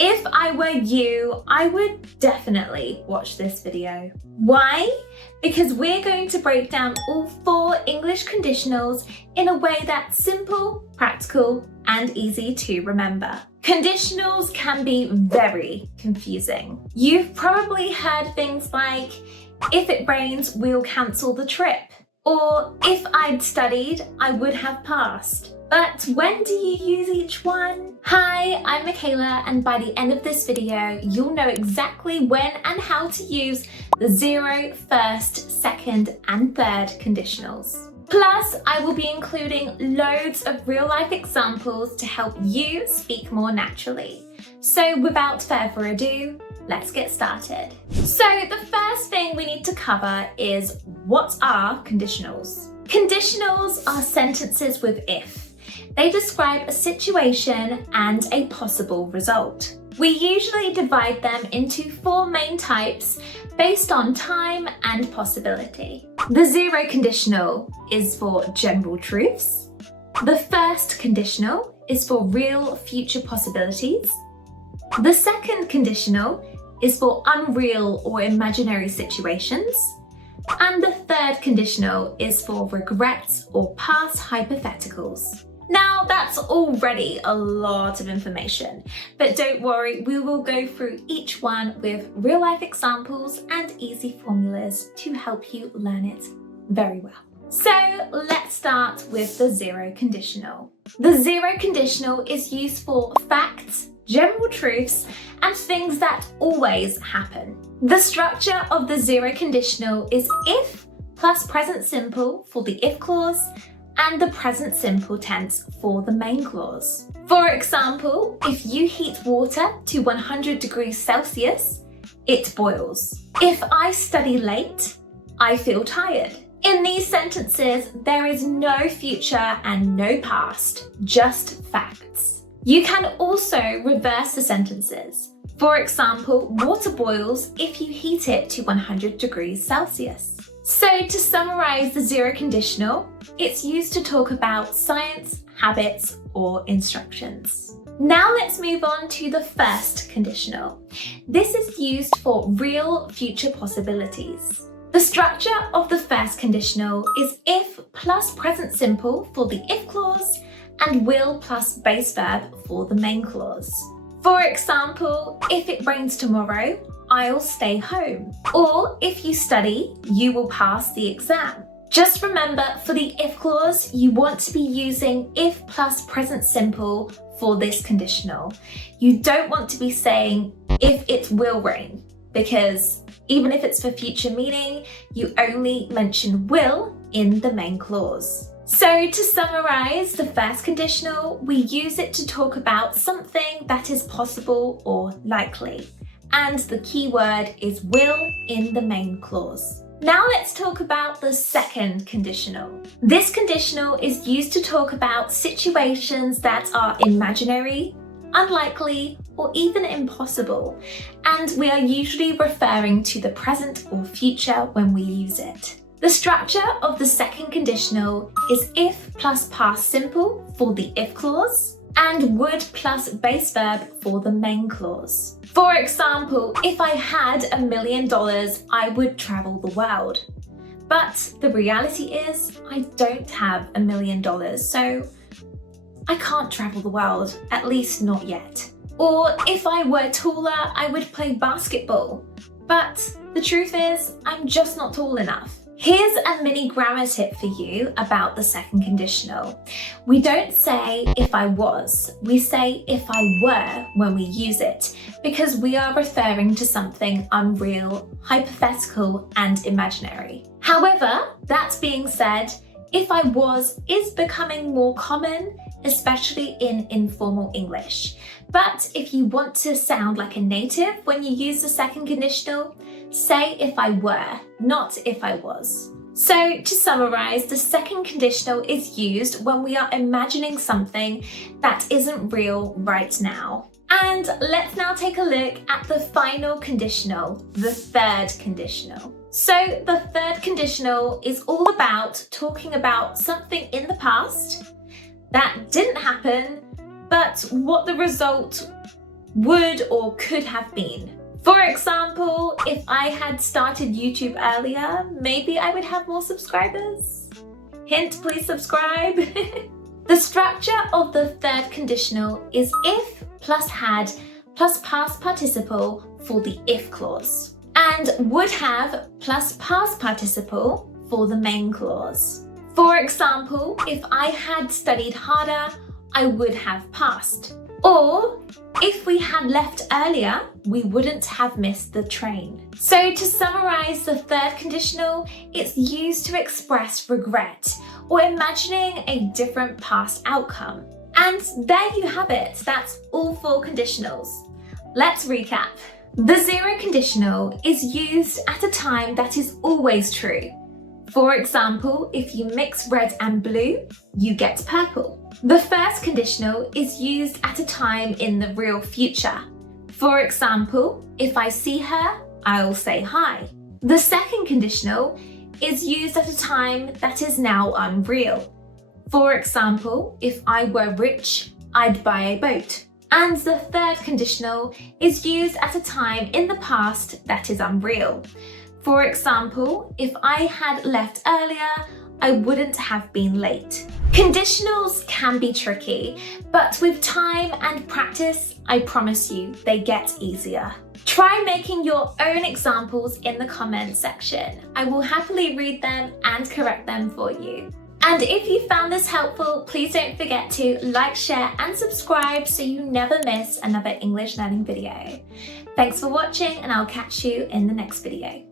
If I were you, I would definitely watch this video. Why? Because we're going to break down all 4 English conditionals in a way that's simple, practical, and easy to remember. Conditionals can be very confusing. You've probably heard things like, if it rains, we'll cancel the trip. Or, if I'd studied, I would have passed. But when do you use each one? Hi, I'm Michaela, and by the end of this video, you'll know exactly when and how to use the 0, first, second, and third conditionals. Plus, I will be including loads of real-life examples to help you speak more naturally. So without further ado, let's get started. So the first thing we need to cover is, what are conditionals? Conditionals are sentences with if. They describe a situation and a possible result. We usually divide them into 4 main types based on time and possibility. The 0 conditional is for general truths. The first conditional is for real future possibilities. The second conditional is for unreal or imaginary situations. And the third conditional is for regrets or past hypotheticals. Now, that's already a lot of information, but don't worry, we will go through each one with real-life examples and easy formulas to help you learn it very well. So let's start with the 0 conditional. The 0 conditional is used for facts, general truths, and things that always happen. The structure of the 0 conditional is if plus present simple for the if clause, and the present simple tense for the main clause. For example, if you heat water to 100 degrees Celsius, it boils. If I study late, I feel tired. In these sentences, there is no future and no past, just facts. You can also reverse the sentences. For example, water boils if you heat it to 100 degrees Celsius. So to summarize the 0 conditional, it's used to talk about science, habits, or instructions. Now let's move on to the first conditional. This is used for real future possibilities. The structure of the first conditional is if plus present simple for the if clause and will plus base verb for the main clause. For example, if it rains tomorrow, I'll stay home. Or if you study, you will pass the exam. Just remember, for the if clause, you want to be using if plus present simple for this conditional. You don't want to be saying if it will rain, because even if it's for future meaning, you only mention will in the main clause. So to summarize the first conditional, we use it to talk about something that is possible or likely. And the key word is will in the main clause. Now let's talk about the second conditional. This conditional is used to talk about situations that are imaginary, unlikely, or even impossible, and we are usually referring to the present or future when we use it. The structure of the second conditional is if plus past simple for the if clause, and would plus base verb for the main clause. For example, if I had $1 million, I would travel the world. But the reality is, I don't have $1 million, so I can't travel the world, at least not yet. Or if I were taller, I would play basketball. But the truth is, I'm just not tall enough. Here's a mini grammar tip for you about the second conditional. We don't say if I was, we say if I were when we use it, because we are referring to something unreal, hypothetical, and imaginary. However, that being said, if I was is becoming more common, especially in informal English. But if you want to sound like a native when you use the second conditional, say if I were, not if I was. So to summarize, the second conditional is used when we are imagining something that isn't real right now. And let's now take a look at the final conditional, the third conditional. So the third conditional is all about talking about something in the past that didn't happen, but what the result would or could have been. For example, if I had started YouTube earlier, maybe I would have more subscribers. Hint, please subscribe. The structure of the third conditional is if plus had plus past participle for the if clause, and would have plus past participle for the main clause. For example, if I had studied harder, I would have passed. Or, if we had left earlier, we wouldn't have missed the train. So to summarize the third conditional, it's used to express regret or imagining a different past outcome. And there you have it, that's all 4 conditionals. Let's recap. The zero conditional is used at a time that is always true. For example, if you mix red and blue, you get purple. The first conditional is used at a time in the real future. For example, if I see her, I'll say hi. The second conditional is used at a time that is now unreal. For example, if I were rich, I'd buy a boat. And the third conditional is used at a time in the past that is unreal. For example, if I had left earlier, I wouldn't have been late. Conditionals can be tricky, but with time and practice, I promise you, they get easier. Try making your own examples in the comments section. I will happily read them and correct them for you. And if you found this helpful, please don't forget to like, share, and subscribe so you never miss another English learning video. Thanks for watching, and I'll catch you in the next video.